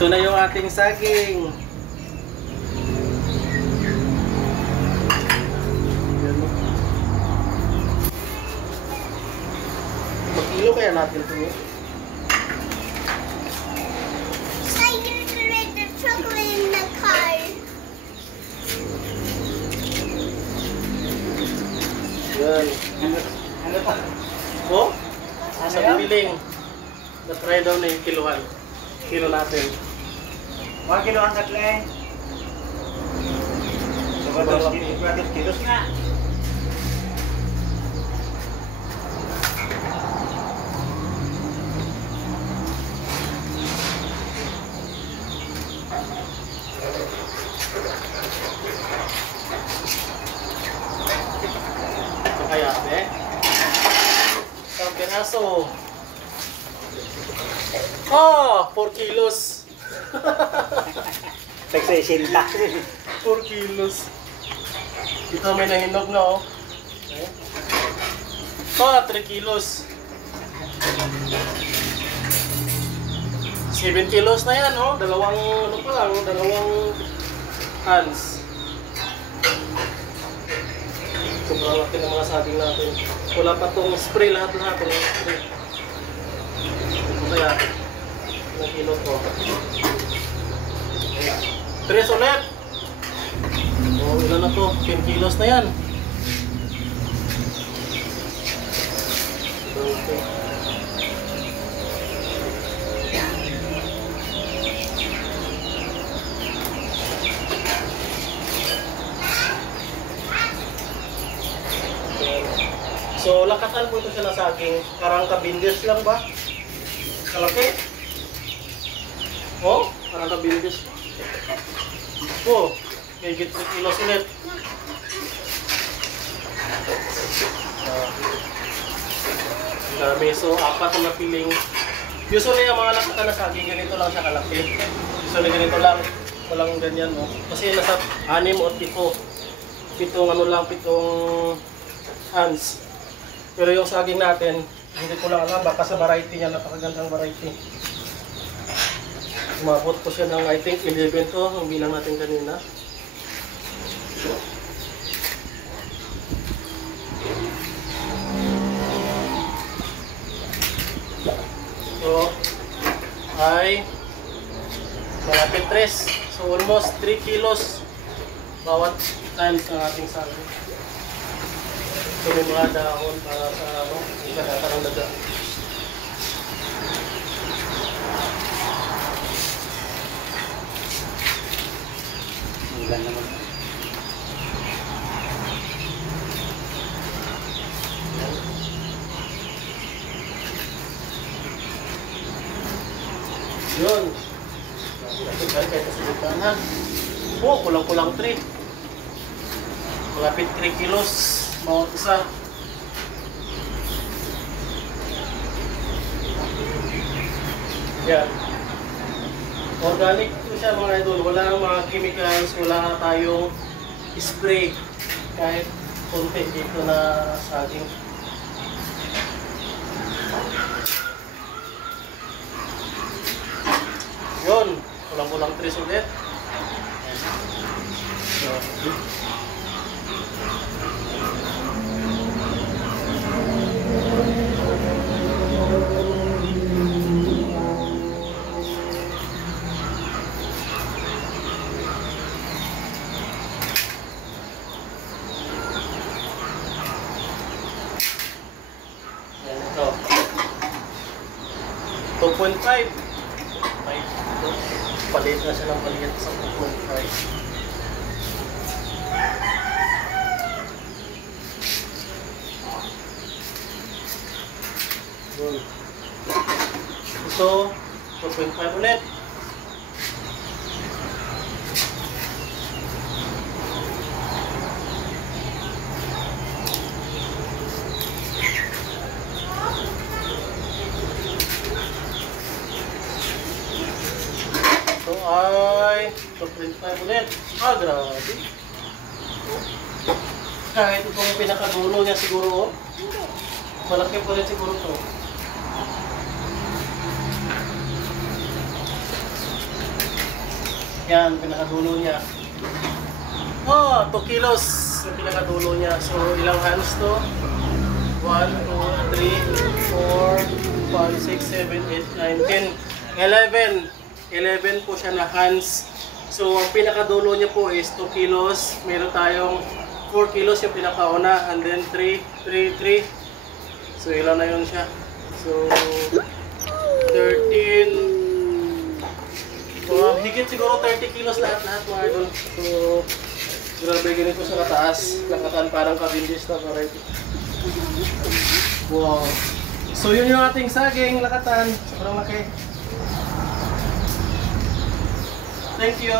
Ito na yung ating saging. Mag-kilo kaya natin ito. I get to make the chocolate in the car. Yan. Ano pa? Oh? Ano Sa yan? piling. Na-try daw na yung kiluhan. Kilo natin. 1 kilo ang takle. So, 2 kilos nga. Ito kaya, eh? Isang piraso. Oh! 4 kilos. Tagsa-60. 4 kilos. Ito may nahinog na, oh. Okay. Ito, 3 kilos. 7 kilos na yan, oh. Dalawang, ano pa lang, dalawang hands. Sobrang laki ng mga saging natin. Wala pa itong spray, lahat-lahat. Walang spray. Ito kaya, ilang kilo to. Ayan. 3 ulit. O, ilan na to? 10 kilos na yan. Okay. So, lakatan po ito siya na saging. Parang kabindes lang ba? Kalaki? Oh, parang kabindes. Oh, may 3 kilos ulit. Dami. So, 4 na piling. Usually, ang mga lakatan na saging, ganito lang siya kalaki. Usually, ganito lang. Walang ganyan, no? Kasi nasa 6 o 7. Pitong ano lang, 7 hands. Pero yung saging natin, hindi ko lang alam, baka sa variety niya, napakagandang variety. Umabot po siya ng, I think, 11 to, ang bilang natin kanina. So, ay malapit 3. So, almost 3 kilos bawat times ng ating saging. So, may mga dahon para sa ano, ikagata ng daga. Ilan naman. Yun. Kahit sa gitna. Oh, kulang-kulang 3. Malapit 3 kilos. Bawat isa. Yan. Organic ito siya mga idol. Wala mga chemicals, wala tayong spray. Kahit konti dito na saging. Yun. Kulang-kulang 3 ulit. So, yan ito. 2.5. Palit na siya ng palit sa 2.5. Ito, 2.5 ulit. Ito ay 2.5 ulit. Ah, grabe. Kahit itong pinakadulo niya siguro, oh. Malaki pa rin siguro to. Yan, pinakadulo niya. Oh, 2 kilos yung pinakadulo niya. So, ilang hands to? 1, 2, 3, 4, 5, 6, 7, 8, 9, 10, 11. 11 po siya na hands. So, ang pinakadulo niya po is 2 kilos. Meron tayong 4 kilos yung pinakauna. And then 3, 3, 3. So, ilan na yun siya? So, 13. Higit siguro 30 kilos lahat-lahat mga idol. So, grabe ganito sa kataas. Lakatan parang Cavendish na parang. Wow. So, yun yung ating saging lakatan. Sobrang laki. Thank you.